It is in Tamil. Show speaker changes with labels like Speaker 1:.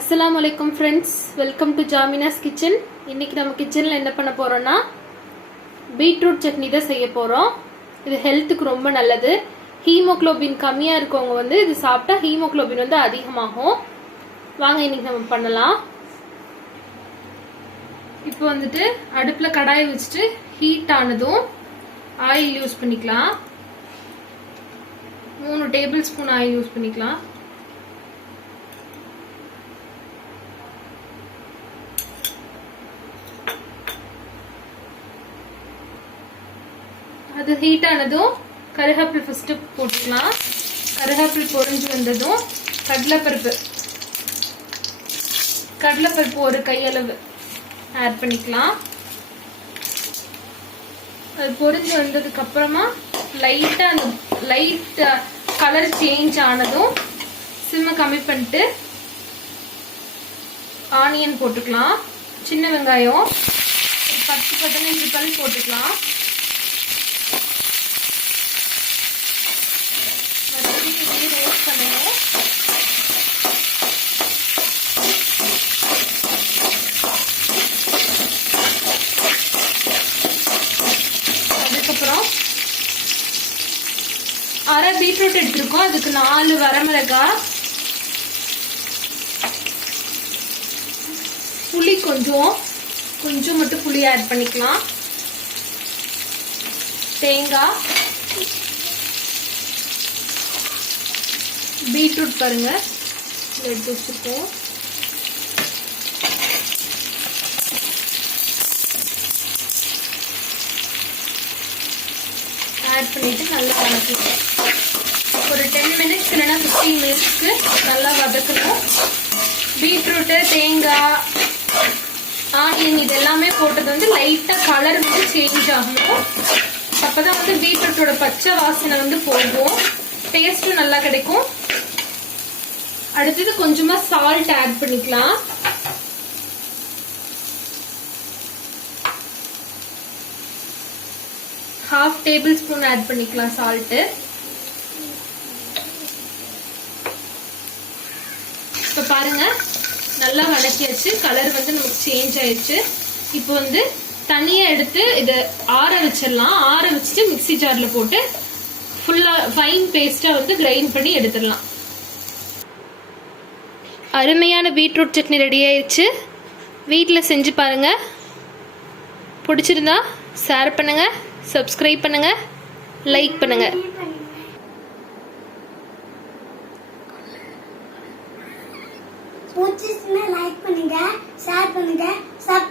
Speaker 1: அஸ்லாம் வலைக்கம் friends welcome to Jaminas kitchen இன்னைக்கு நம்ம கிச்சனில் என்ன பண்ண போகிறோன்னா பீட்ரூட் சட்னி தான் செய்ய போகிறோம் இது ஹெல்த்துக்கு ரொம்ப நல்லது. ஹீமோக்ளோபின் கம்மியாக இருக்கவங்க வந்து இது சாப்பிட்டா ஹீமோக்ளோபின் வந்து அதிகமாகும். வாங்க இன்னைக்கு நம்ம பண்ணலாம். இப்போ வந்துட்டு அடுப்பில் கடாயை வச்சுட்டு ஹீட் ஆனதும் ஆயில் யூஸ் பண்ணிக்கலாம். மூணு டேபிள் ஸ்பூன் ஆயில் யூஸ் பண்ணிக்கலாம். அது ஹீட் ஆனதும் கருவேப்பில் ஃபஸ்ட்டு போட்டுக்கலாம். கருவேப்பில் பொரிஞ்சு வந்ததும் கடலைப்பருப்பு. கடலைப்பருப்பு ஒரு கையளவு ஆட் பண்ணிக்கலாம். அது பொரிஞ்சு வந்ததுக்கு அப்புறமா லைட்டாக அந்த லைட் கலர் சேஞ்ச் ஆனதும் சிம்ம கம்மி பண்ணிட்டு ஆனியன் போட்டுக்கலாம். சின்ன வெங்காயம் பத்து பதினஞ்சு பல் போட்டுக்கலாம். அரை பீட்ரூட் எடுத்திருக்கோம். அதுக்கு நாலு வரமிளகாய் புளி கொஞ்சம். கொஞ்சம் மட்டும் புளி ஆட் பண்ணிக்கலாம். தேங்காய். பீட்ரூட் பாருங்க. எடுத்து வச்சுருக்கோம் ஆட் பண்ணிட்டு நல்லா வதக்கிட்டேன் ஒரு டென் மினிட்ஸ் இல்லைன்னா ஃபிஃப்டீன் மினிட்ஸ்க்கு நல்லா வதக்கணும். பீட்ரூட்டு தேங்காய் ஆனியன் இது எல்லாமே போட்டது வந்து லைட்டாக கலர் வந்து சேஞ்ச் ஆகணும். அப்போதான் வந்து பீட்ரூட்டோட பச்சை வாசனை வந்து போகும். டேஸ்ட்டும் நல்லா கிடைக்கும். அடுத்தது கொஞ்சமா சால்ட் ஆட் பண்ணிக்கலாம். ஹாஃப் டேபிள் ஸ்பூன் ஆட் பண்ணிக்கலாம் சால்ட்டு இப்போ பாருங்க நல்லா வதக்கியாச்சு. கலர் வந்து நமக்கு சேஞ்ச் ஆயிடுச்சு. இப்போ வந்து தனியை எடுத்து இதை ஆற வச்சிடலாம். ஆற வச்சுட்டு மிக்ஸி ஜாரில் போட்டு ஃபுல்லாக ஃபைன் பேஸ்ட்டாக வந்து கிரைண்ட் பண்ணி எடுத்துடலாம். அருமையான பீட்ரூட் சட்னி ரெடி ஆயிடுச்சு வீட்டில் செஞ்சு பாருங்கள் பிடிச்சிருந்தா ஷேர் பண்ணுங்கள் சப்ஸ்கிரைப் பண்ணுங்க. லைக் பண்ணுங்க.
Speaker 2: பிடிச்சிருந்தா லைக் பண்ணுங்க ஷேர் பண்ணுங்க சப்